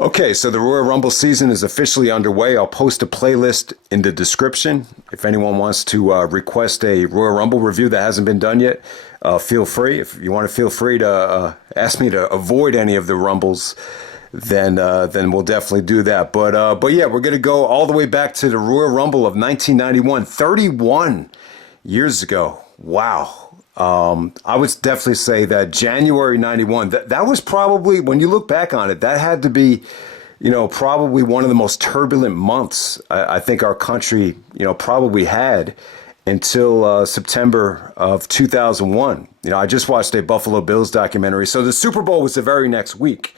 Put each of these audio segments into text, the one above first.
Okay, so the Royal Rumble season is officially underway. I'll post a playlist in the description. If anyone wants to request a Royal Rumble review that hasn't been done yet, feel free. If you want to feel free to ask me to avoid any of the Rumbles, then we'll definitely do that. But yeah, we're going to go all the way back to the Royal Rumble of 1991, 31 years ago. Wow. I would definitely say that January 91, that was probably, when you look back on it, that had to be, probably one of the most turbulent months I think our country, probably had until September of 2001. I just watched a Buffalo Bills documentary. So the Super Bowl was the very next week.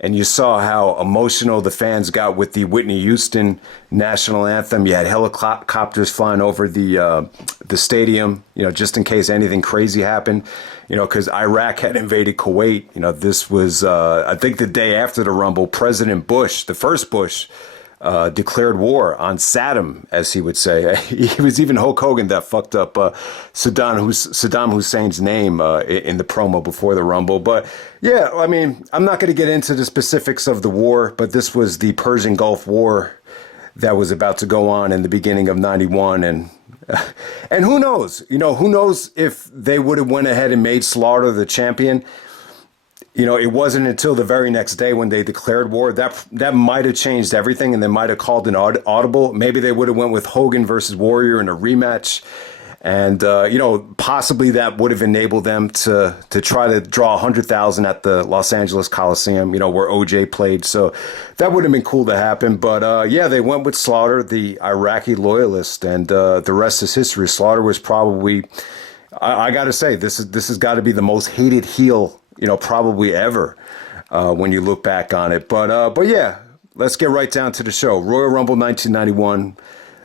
And you saw how emotional the fans got with the Whitney Houston national anthem. You had helicopters flying over the stadium, just in case anything crazy happened, because Iraq had invaded Kuwait. This was, I think, the day after the Rumble, President Bush, the first Bush, declared war on Saddam, as he would say. It was even Hulk Hogan that fucked up Saddam Hussein's name in the promo before the Rumble. But yeah, I mean, I'm not going to get into the specifics of the war, but this was the Persian Gulf War that was about to go on in the beginning of 91. And who knows, who knows if they would have went ahead and made Slaughter the champion. It wasn't until the very next day when they declared war that might have changed everything, and they might have called an audible. Maybe they would have went with Hogan versus Warrior in a rematch, and possibly that would have enabled them to try to draw 100,000 at the Los Angeles Coliseum, where OJ played. So that would have been cool to happen. But yeah, they went with Slaughter, the Iraqi loyalist, and the rest is history. Slaughter was probably, I got to say, this has got to be the most hated heel, probably ever, when you look back on it. But yeah, let's get right down to the show. Royal Rumble 1991,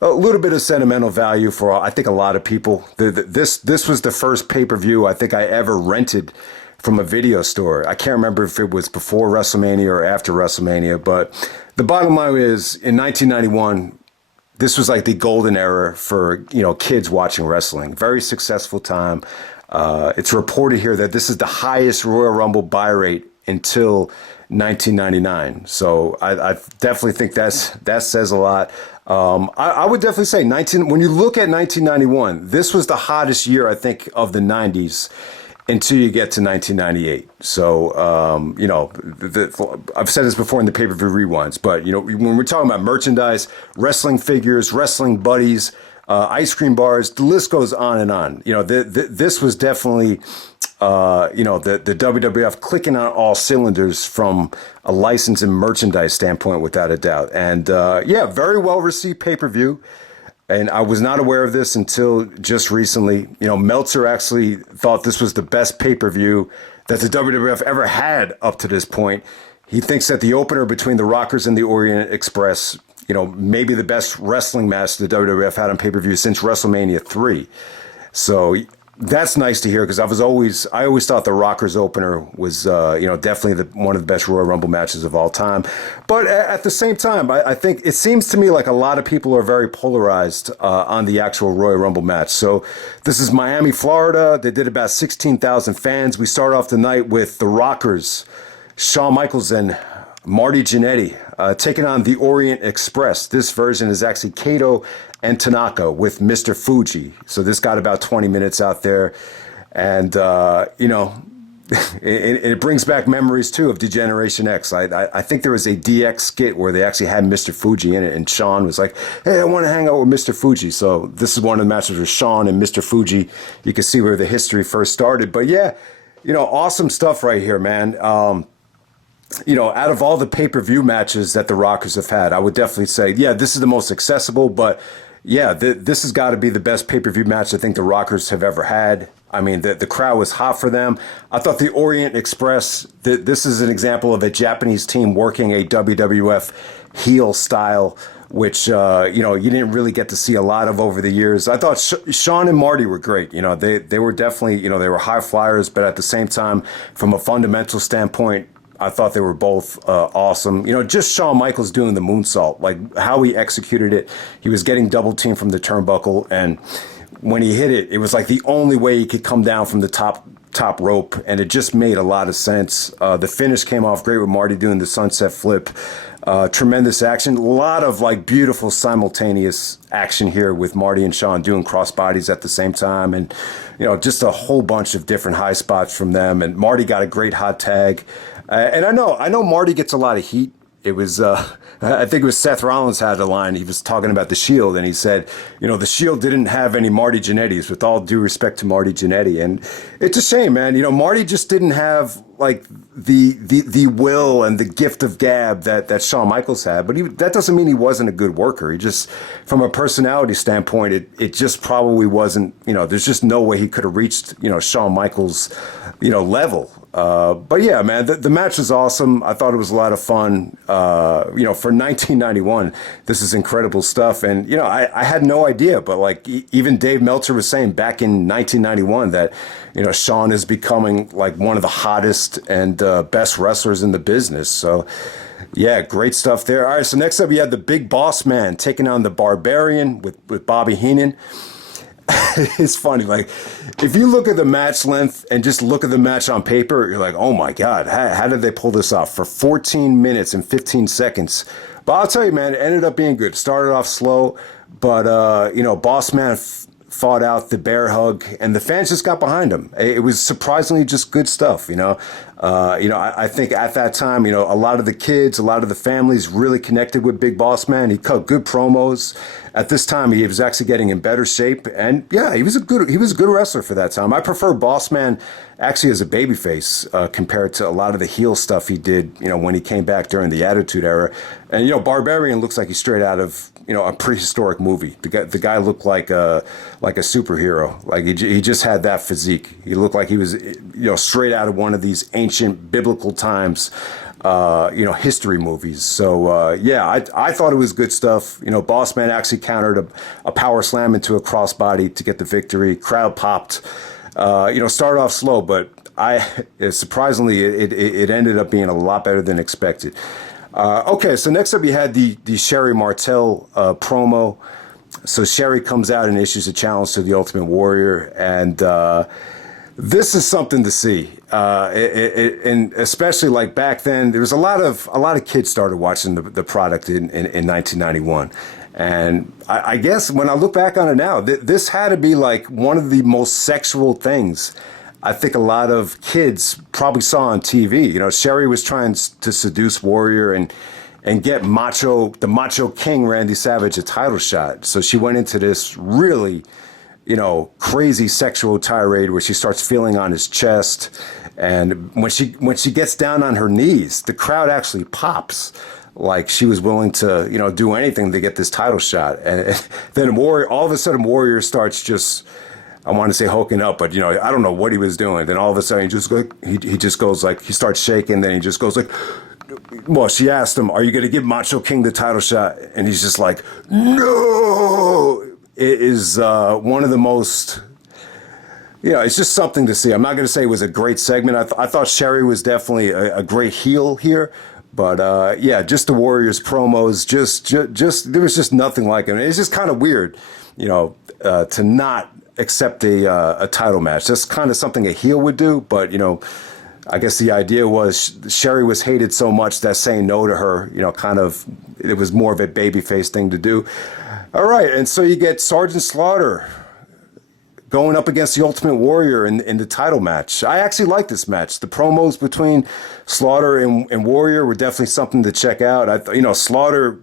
a little bit of sentimental value for, I think, a lot of people. This was the first pay-per-view I think I ever rented from a video store. I can't remember if it was before WrestleMania or after WrestleMania, but the bottom line is, in 1991, this was like the golden era for, kids watching wrestling. Very successful time. It's reported here that this is the highest Royal Rumble buy rate until 1999. So I definitely think that says a lot. I would definitely say when you look at 1991, this was the hottest year, I think, of the 90s until you get to 1998. So, I've said this before in the pay-per-view rewinds, but, when we're talking about merchandise, wrestling figures, wrestling buddies, ice cream bars, the list goes on and on. This was definitely, the WWF clicking on all cylinders from a license and merchandise standpoint, without a doubt. And yeah, very well received pay-per-view. And I was not aware of this until just recently. Meltzer actually thought this was the best pay-per-view that the WWF ever had up to this point. He thinks that the opener between the Rockers and the Orient Express, maybe the best wrestling match the WWF had on pay-per-view since WrestleMania 3. So that's nice to hear, because I always thought the Rockers opener was, definitely one of the best Royal Rumble matches of all time. But at the same time, I think it seems to me like a lot of people are very polarized on the actual Royal Rumble match. So this is Miami, Florida. They did about 16,000 fans. We start off the night with the Rockers, Shawn Michaels and Marty Jannetty, taking on the Orient Express. This version is actually Kato and Tanaka with Mr. Fuji. So this got about 20 minutes out there. And, it brings back memories, too, of Degeneration X. I think there was a DX skit where they actually had Mr. Fuji in it, and Shawn was like, hey, I want to hang out with Mr. Fuji. So this is one of the matches with Shawn and Mr. Fuji. You can see where the history first started. But yeah, awesome stuff right here, man. Out of all the pay-per-view matches that the Rockers have had, I would definitely say, yeah, this is the most accessible, but yeah, this has got to be the best pay-per-view match I think the Rockers have ever had. I mean, the crowd was hot for them. I thought the Orient Express, this is an example of a Japanese team working a WWF heel style, which, you didn't really get to see a lot of over the years. I thought Shawn and Marty were great. They were definitely, they were high flyers, but at the same time, from a fundamental standpoint, I thought they were both awesome. Just Shawn Michaels doing the moonsault, like how he executed it. He was getting double teamed from the turnbuckle, and when he hit it, it was like the only way he could come down from the top top rope, and it just made a lot of sense. The finish came off great with Marty doing the sunset flip. Tremendous action. A lot of like beautiful simultaneous action here with Marty and Shawn doing crossbodies at the same time, and just a whole bunch of different high spots from them. And Marty got a great hot tag. And I know Marty gets a lot of heat. It was, I think it was Seth Rollins had a line. He was talking about the Shield, and he said, the Shield didn't have any Marty Jannettis, with all due respect to Marty Jannetty. And it's a shame, man. Marty just didn't have like the will and the gift of gab that Shawn Michaels had. But that doesn't mean he wasn't a good worker. He just, from a personality standpoint, it just probably wasn't. There's just no way he could have reached Shawn Michaels level. But yeah, man, the match was awesome. I thought it was a lot of fun. For 1991, this is incredible stuff. And, I had no idea, but like even Dave Meltzer was saying back in 1991 that, Shawn is becoming like one of the hottest and best wrestlers in the business. So yeah, great stuff there. All right. So next up, you had the Big Boss Man taking on the Barbarian with Bobby Heenan. It's funny, like, if you look at the match length and just look at the match on paper, you're like, oh my God, how did they pull this off for 14 minutes and 15 seconds? But I'll tell you, man, it ended up being good. Started off slow, but, Bossman fought out the bear hug, and the fans just got behind him. It was surprisingly just good stuff, I think at that time, a lot of the kids, a lot of the families really connected with Big Boss Man. He cut good promos. At this time, he was actually getting in better shape, and yeah, he was a good wrestler for that time. I prefer Boss Man actually as a babyface compared to a lot of the heel stuff he did, when he came back during the Attitude Era. And Barbarian looks like he's straight out of a prehistoric movie. The guy looked like a superhero. Like he just had that physique. He looked like he was straight out of one of these ancient biblical times. History movies. So, yeah, I thought it was good stuff. Bossman actually countered a power slam into a crossbody to get the victory. Crowd popped. Started off slow, but surprisingly, it ended up being a lot better than expected. Okay, so next up you had the Sherri Martel promo. So Sherri comes out and issues a challenge to the Ultimate Warrior, and this is something to see. And especially like back then, there was a lot of kids started watching the product in 1991. And I guess when I look back on it now, this had to be like one of the most sexual things I think a lot of kids probably saw on TV. Sherri was trying to seduce Warrior and get the Macho King, Randy Savage, a title shot. So she went into this really, crazy sexual tirade where she starts feeling on his chest. And when she gets down on her knees, the crowd actually pops. Like she was willing to, do anything to get this title shot. And then all of a sudden Warrior starts just, I want to say hulking up, but I don't know what he was doing. Then all of a sudden he just goes like, he starts shaking. Then he just goes like, well, she asked him, are you going to give Macho King the title shot? And he's just like, no. It is one of the most, it's just something to see. I'm not going to say it was a great segment. I thought Sherri was definitely a great heel here. But yeah, just the Warriors promos, just there was just nothing like it. It's just kind of weird, to not accept a title match. That's kind of something a heel would do. But, I guess the idea was Sherri was hated so much that saying no to her, it was more of a babyface thing to do. All right, and so you get Sergeant Slaughter going up against the Ultimate Warrior in the title match. I actually like this match. The promos between Slaughter and Warrior were definitely something to check out. Slaughter,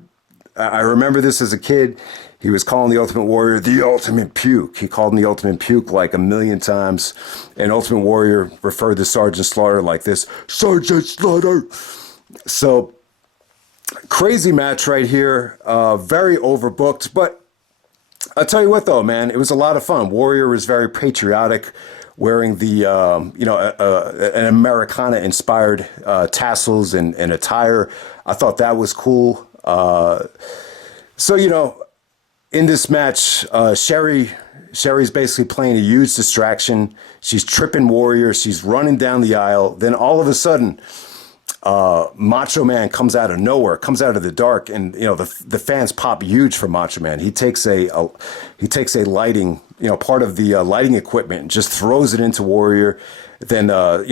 I remember this as a kid. He was calling the Ultimate Warrior the Ultimate Puke. He called him the Ultimate Puke like a million times. And Ultimate Warrior referred to Sergeant Slaughter like this, Sergeant Slaughter. So, crazy match right here. Very overbooked. But I'll tell you what, though, man, it was a lot of fun. Warrior was very patriotic, wearing the, an Americana-inspired tassels and attire. I thought that was cool. In this match, Sherri's basically playing a huge distraction. She's tripping Warrior. She's running down the aisle. Then all of a sudden, Macho Man comes out of nowhere, comes out of the dark, and the fans pop huge for Macho Man. He takes a lighting, part of the lighting equipment and just throws it into Warrior. Then,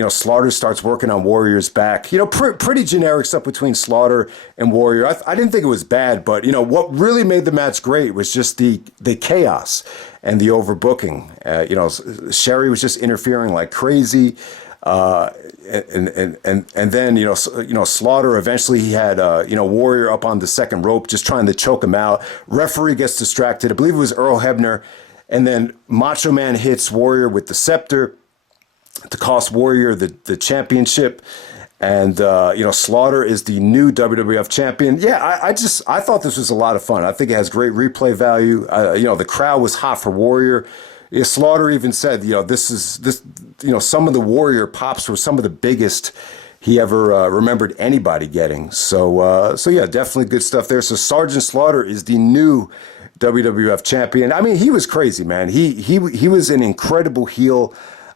Slaughter starts working on Warrior's back. Pretty generic stuff between Slaughter and Warrior. I didn't think it was bad, but, what really made the match great was just the chaos and the overbooking. Sherri was just interfering like crazy. And then, Slaughter, eventually he had, Warrior up on the second rope, just trying to choke him out. Referee gets distracted. I believe it was Earl Hebner. And then Macho Man hits Warrior with the scepter to cost Warrior the championship. And, Slaughter is the new WWF champion. Yeah, I thought this was a lot of fun. I think it has great replay value. The crowd was hot for Warrior. Yeah, Slaughter even said, some of the Warrior pops were some of the biggest he ever remembered anybody getting. So yeah, definitely good stuff there. So Sergeant Slaughter is the new WWF champion. I mean, he was crazy, man. He was an incredible heel.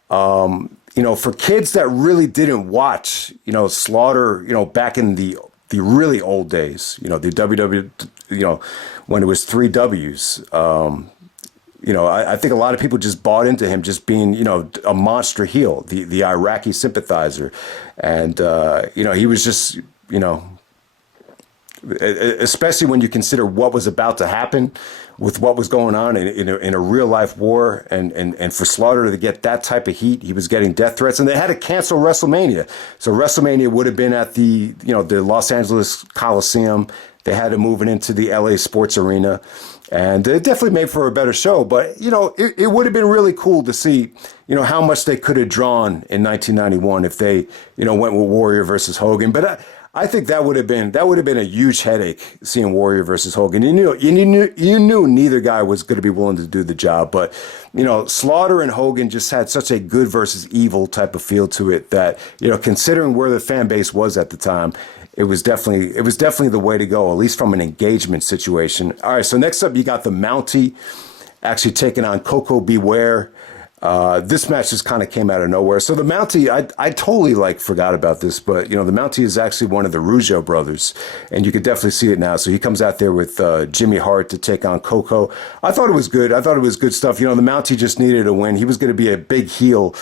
For kids that really didn't watch, Slaughter, back in the really old days, the WWF, when it was 3 Ws. I think a lot of people just bought into him just being, a monster heel, the Iraqi sympathizer. And, he was just, especially when you consider what was about to happen with what was going on in a real life war. And for Slaughter to get that type of heat, he was getting death threats, and they had to cancel WrestleMania. So WrestleMania would have been at the Los Angeles Coliseum. They had to move it into the LA Sports Arena. And it definitely made for a better show. But, it would have been really cool to see, how much they could have drawn in 1991 if they, went with Warrior versus Hogan. But I think that would have been a huge headache, seeing Warrior versus Hogan. You knew neither guy was going to be willing to do the job. But, Slaughter and Hogan just had such a good versus evil type of feel to it that, considering where the fan base was at the time, it was definitely the way to go, at least from an engagement situation. All right, so next up you got the Mountie actually taking on Koko Ware. This match just kind of came out of nowhere. So the Mountie, I totally forgot about this, but the Mountie is actually one of the Rougeau brothers, and you could definitely see it now. So he comes out there with Jimmy Hart to take on Koko. I thought it was good. I thought it was good stuff. The Mountie just needed a win. He was going to be a big heel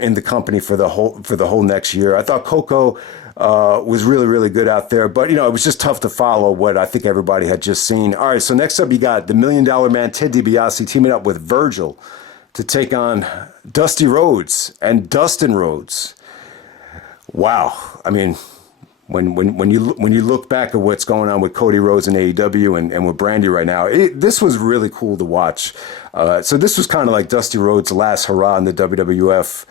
in the company for the whole next year. I thought Koko was really, really good out there. But, it was just tough to follow what I think everybody had just seen. All right, so next up you got the $1 Million Man, Ted DiBiase, teaming up with Virgil to take on Dusty Rhodes and Dustin Rhodes. Wow. I mean, when you look back at what's going on with Cody Rhodes and AEW and with Brandy right now, this was really cool to watch. So this was kind of like Dusty Rhodes' last hurrah in the WWF.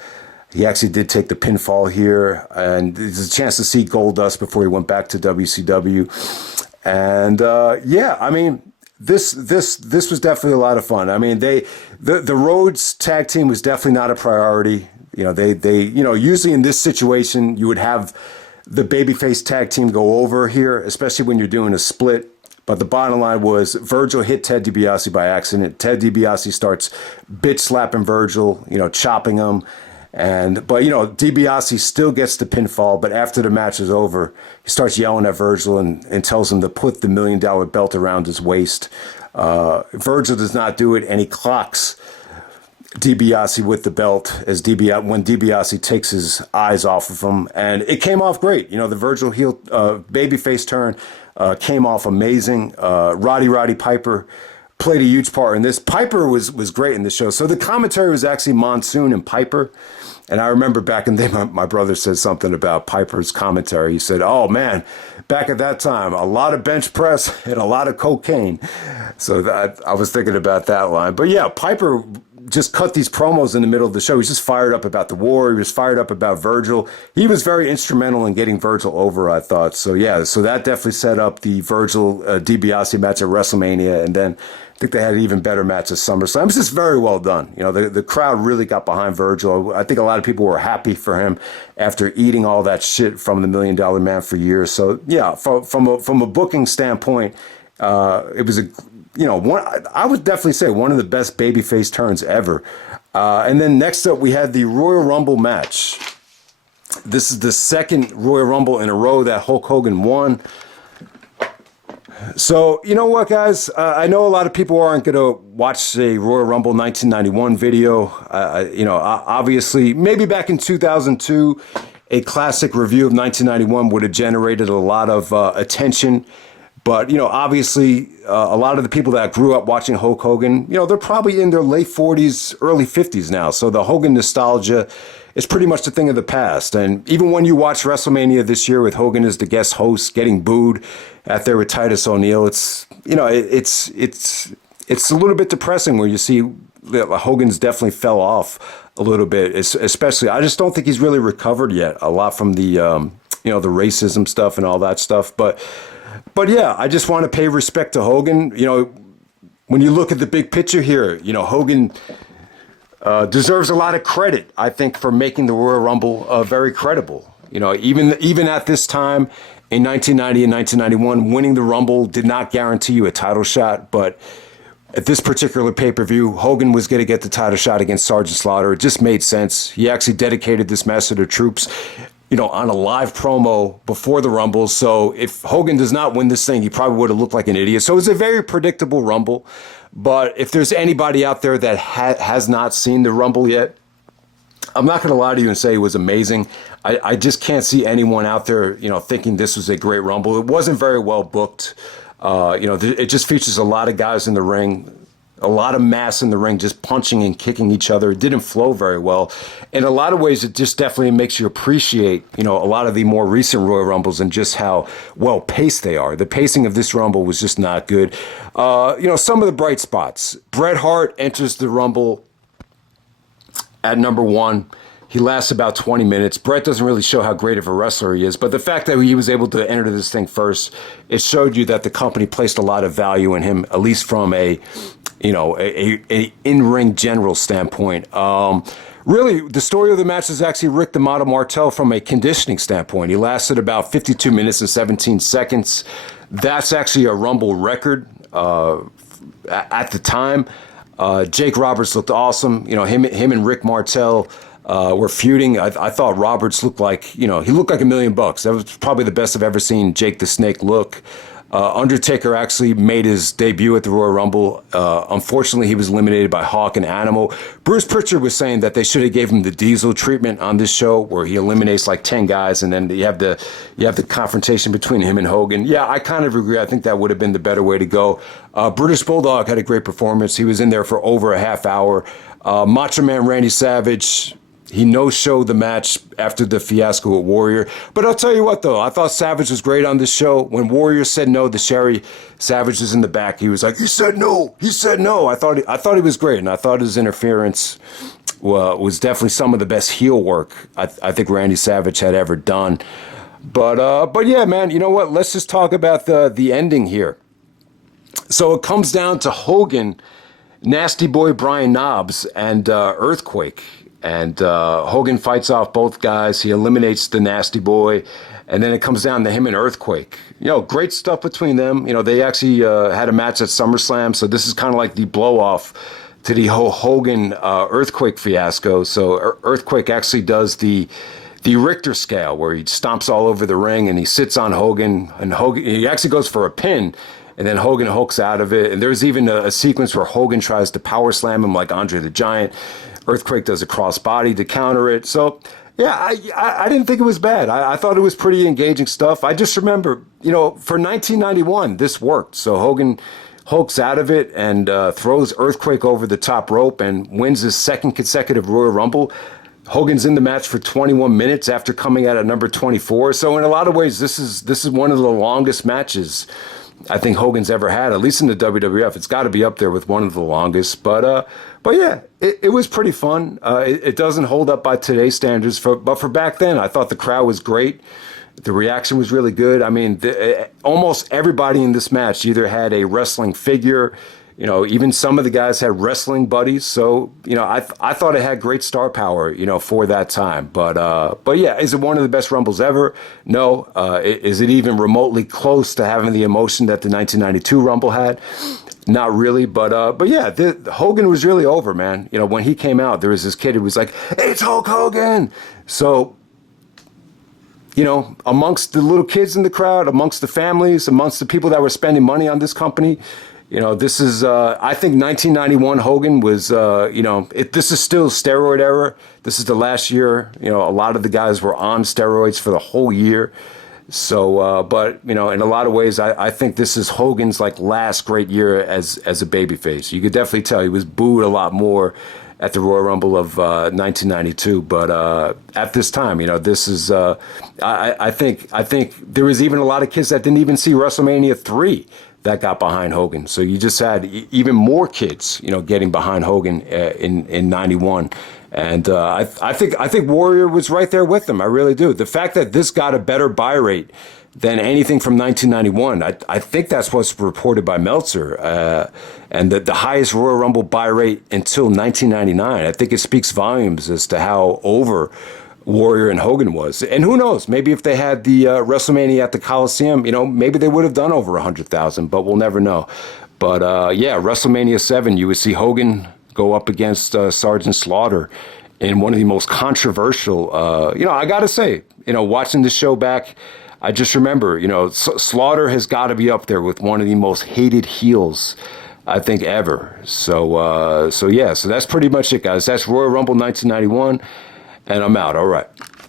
He actually did take the pinfall here, and there's a chance to see Goldust before he went back to WCW. And I mean, this was definitely a lot of fun. I mean, the Rhodes tag team was definitely not a priority. They usually in this situation you would have the babyface tag team go over here, especially when you're doing a split. But the bottom line was Virgil hit Ted DiBiase by accident. Ted DiBiase starts bitch slapping Virgil, chopping him. But DiBiase still gets the pinfall, but after the match is over, he starts yelling at Virgil and tells him to put the $1 million belt around his waist. Virgil does not do it, and he clocks DiBiase with the belt when DiBiase takes his eyes off of him, and it came off great. The Virgil heel babyface turn came off amazing. Roddy Piper played a huge part in this. Piper was great in the show. So the commentary was actually Monsoon and Piper. And I remember back in the day, my brother said something about Piper's commentary. He said, oh, man, back at that time, a lot of bench press and a lot of cocaine. So I was thinking about that line. But, yeah, Piper just cut these promos in the middle of the show. He was just fired up about the war. He was fired up about Virgil. He was very instrumental in getting Virgil over, I thought. So, yeah, so that definitely set up the Virgil DiBiase match at WrestleMania. And then I think they had an even better match at SummerSlam. It was just very well done. The crowd really got behind Virgil. I think a lot of people were happy for him after eating all that shit from the $1 Million Man for years. So, yeah, from a booking standpoint, it was I would definitely say one of the best babyface turns ever. And then next up, we had the Royal Rumble match. This is the second Royal Rumble in a row that Hulk Hogan won. So, you know what, guys? I know a lot of people aren't going to watch a Royal Rumble 1991 video. Obviously, maybe back in 2002, a classic review of 1991 would have generated a lot of attention. But, obviously, a lot of the people that grew up watching Hulk Hogan, they're probably in their late 40s, early 50s now. So the Hogan nostalgia is pretty much a thing of the past. And even when you watch WrestleMania this year with Hogan as the guest host getting booed out there with Titus O'Neil, it's a little bit depressing where you see that Hogan's definitely fell off a little bit. Especially, I just don't think he's really recovered yet a lot from the the racism stuff and all that stuff. But yeah, I just want to pay respect to Hogan. When you look at the big picture here, Hogan deserves a lot of credit, I think, for making the Royal Rumble very credible. Even at this time in 1990 and 1991, winning the Rumble did not guarantee you a title shot. But at this particular pay-per-view, Hogan was going to get the title shot against Sergeant Slaughter. It just made sense. He actually dedicated this match to the troops, on a live promo before the Rumble. So if Hogan does not win this thing, he probably would have looked like an idiot. So it was a very predictable Rumble. But if there's anybody out there that has not seen the Rumble yet, I'm not going to lie to you and say it was amazing. I just can't see anyone out there, thinking this was a great Rumble. It wasn't very well booked. It just features a lot of guys in the ring, a lot of mass in the ring, just punching and kicking each other. It didn't flow very well. In a lot of ways, it just definitely makes you appreciate, a lot of the more recent Royal Rumbles and just how well paced they are. The pacing of this Rumble was just not good. Some of the bright spots. Bret Hart enters the Rumble at number 1. He lasts about 20 minutes. Bret doesn't really show how great of a wrestler he is, but the fact that he was able to enter this thing first, it showed you that the company placed a lot of value in him, at least from a in-ring general standpoint. Really, the story of the match is actually Rick the Model Martel from a conditioning standpoint. He lasted about 52 minutes and 17 seconds. That's actually a Rumble record at the time. Jake Roberts looked awesome. Him and Rick Martel were feuding. I thought Roberts looked like, he looked like $1 million. That was probably the best I've ever seen Jake the Snake look. Undertaker actually made his debut at the Royal Rumble. Unfortunately, he was eliminated by Hawk and Animal. Bruce Pritchard was saying that they should have gave him the Diesel treatment on this show, where he eliminates like 10 guys, and then you have the confrontation between him and Hogan. Yeah, I kind of agree. I think that would have been the better way to go. British Bulldog had a great performance. He was in there for over a half hour. Macho Man Randy Savage, he no-showed the match after the fiasco with Warrior. But I'll tell you what, though. I thought Savage was great on this show. When Warrior said no to Sherri, Savage was in the back. He was like, he said no. He said no. I thought he was great, and I thought his interference was definitely some of the best heel work I think Randy Savage had ever done. But yeah, man, you know what? Let's just talk about the ending here. So it comes down to Hogan, Nasty Boy Brian Knobbs, and Earthquake. And Hogan fights off both guys. He eliminates the Nasty Boy. And then it comes down to him and Earthquake. Great stuff between them. They actually had a match at SummerSlam. So this is kind of like the blow-off to the whole Hogan Earthquake fiasco. So Earthquake actually does the Richter scale, where he stomps all over the ring and he sits on Hogan. And he actually goes for a pin. And then Hogan hooks out of it. And there's even a sequence where Hogan tries to power slam him like Andre the Giant. Earthquake does a crossbody to counter it. So, yeah, I didn't think it was bad. I thought it was pretty engaging stuff. I just remember, for 1991, this worked. So Hogan hulks out of it and throws Earthquake over the top rope and wins his second consecutive Royal Rumble. Hogan's in the match for 21 minutes after coming out at number 24. So in a lot of ways, this is one of the longest matches I think Hogan's ever had, at least in the WWF. It's got to be up there with one of the longest. But yeah, it was pretty fun. It doesn't hold up by today's standards, but for back then, I thought the crowd was great. The reaction was really good. I mean, almost everybody in this match either had a wrestling figure. Even some of the guys had wrestling buddies. So, I thought it had great star power, for that time. But yeah, is it one of the best Rumbles ever? No. Is it even remotely close to having the emotion that the 1992 Rumble had? Not really. But yeah, Hogan was really over, man. When he came out, there was this kid who was like, "It's Hulk Hogan." So amongst the little kids in the crowd, amongst the families, amongst the people that were spending money on this company, this is, I think 1991 Hogan was, this is still steroid era. This is the last year. A lot of the guys were on steroids for the whole year. So, but, in a lot of ways, I think this is Hogan's last great year as a babyface. You could definitely tell he was booed a lot more at the Royal Rumble of 1992, but at this time, this is. I think there was even a lot of kids that didn't even see WrestleMania 3 that got behind Hogan. So you just had even more kids, getting behind Hogan in '91, and I think Warrior was right there with them. I really do. The fact that this got a better buy rate than anything from 1991. I think that's what's reported by Meltzer. And the highest Royal Rumble buy rate until 1999. I think it speaks volumes as to how over Warrior and Hogan was. And who knows, maybe if they had the WrestleMania at the Coliseum, maybe they would have done over 100,000, but we'll never know. But WrestleMania 7, you would see Hogan go up against Sergeant Slaughter in one of the most controversial, I got to say, watching this show back, I just remember, Slaughter has got to be up there with one of the most hated heels, I think, ever. So that's pretty much it, guys. That's Royal Rumble 1991, and I'm out. All right.